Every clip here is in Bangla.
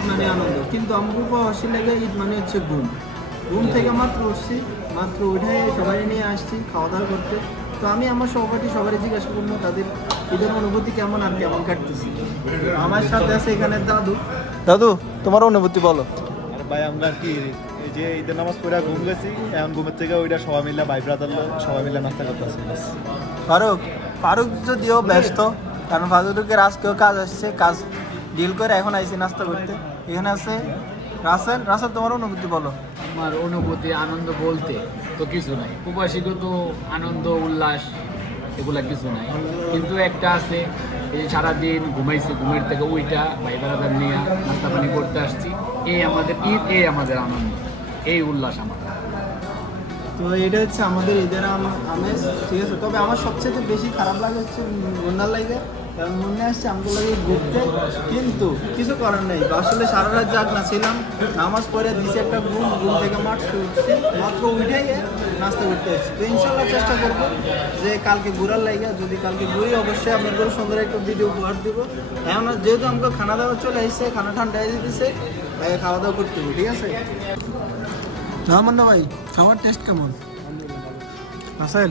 ঈদ মানে আনন্দ, কিন্তু আমার উপবাসী লেগে ঈদ মানে হচ্ছে ঘুম। ঘুম থেকে মাত্র উঠছি, মাত্র উঠে সবাই নিয়ে আসছি খাওয়া দাওয়া করতে। তো আমি আমার সহপাঠী সবারই জিজ্ঞাসা করবো তাদের ঈদের অনুভূতি কেমন আর কেমন কাটতেছি। আমার সাথে আছে এখানে দাদু। দাদু, তোমার অনুভূতি বলো। আর ভাই আমরা কি এই যে ঈদের নামাজ পড়ে ঘুম গেছি, এখন ঘুমের থেকে ওইটা সবাই মিলে ভাই ব্রাদার সবাই মিলে নাস্তা করতেছি। ফারুক ফারুক যদিও ব্যস্ত, কারণ ফারুকের আজকেও কাজ আসছে, কাজ ডিল করে এখন আইসি নাস্তা করতে। এখানে আছে রাসেল। রাসেল, তোমার অনুভূতি বলো। আমার অনুভূতি আনন্দ বলতে তো কিছু নাই, প্রবাসীকে তো আনন্দ উল্লাস এগুলা কিছু নাই, কিন্তু একটা আছে এই সারাদিন ঘুমাইছি, ঘুমের থেকে ওইটা ভাই বেড়াদার নিয়ে নাস্তা পানি করতে আসছি, এই আমাদের ঈদ, এই আমাদের আনন্দ, এই উল্লাস আমাদের। তো এটা হচ্ছে আমাদের ঈদের আমেজ, ঠিক আছে। তবে আমার সবচেয়ে বেশি খারাপ লাগে হচ্ছে বন্যার লাগে, কারণ মনে আসছে আমাকে লাগে ঘুরতে, কিন্তু কিছু করার নেই। আসলে সারা রাত জাগ না ছিলাম, নামাজ পড়ে দিছি একটা ঘুম, ঘুম থেকে মাত্র উঠছি, মাত্র উঠে নাস্তা করতে এসেছি। তো ইনশাল্লাহ চেষ্টা করবো যে কালকে ঘুরার লাগে, যদি কালকে ঘুরি অবশ্যই আপনাদের সুন্দর একটা ভিডিও উপহার দিব। এখন যেহেতু আমাকে খানা দাওয়া চলে এসেছে, খানা ঠান্ডা হয়ে দিতেছে, খাওয়া দাওয়া করতে হবে, ঠিক আছে। না মান্না ভাই, খাবার টেস্ট কেমন? আসেল,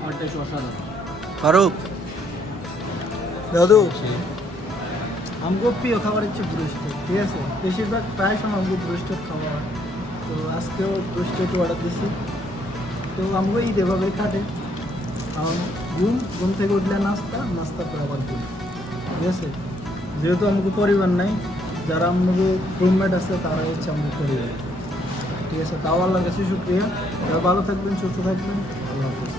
আমার টেস্ট অসাধারণ। ফারুক, দাদু, আমাকে প্রিয় খাবার হচ্ছে ব্রুস্টেড, ঠিক আছে। বেশিরভাগ প্রায় সময় আমাকে ব্রুস্টেড খাওয়া হয়, তো আজকেও ব্রুস্টেড অর্ডার দিছি। তো আমাকে ঈদ এভাবে কাটে, কারণ ঘুম থেকে উঠলে নাস্তা, নাস্তা করে আবার ঘুম, ঠিক আছে। যেহেতু আমাকে পরিবার নাই, যারা আমাকে রুমমেট আছে তারা হচ্ছে আমাকে পরিবার, ঠিক আছে। তাও আল্লাহর কাছে শুক্রিয়া। ভালো থাকবেন, সুস্থ থাকবেন, আল্লাহ হাফিজ।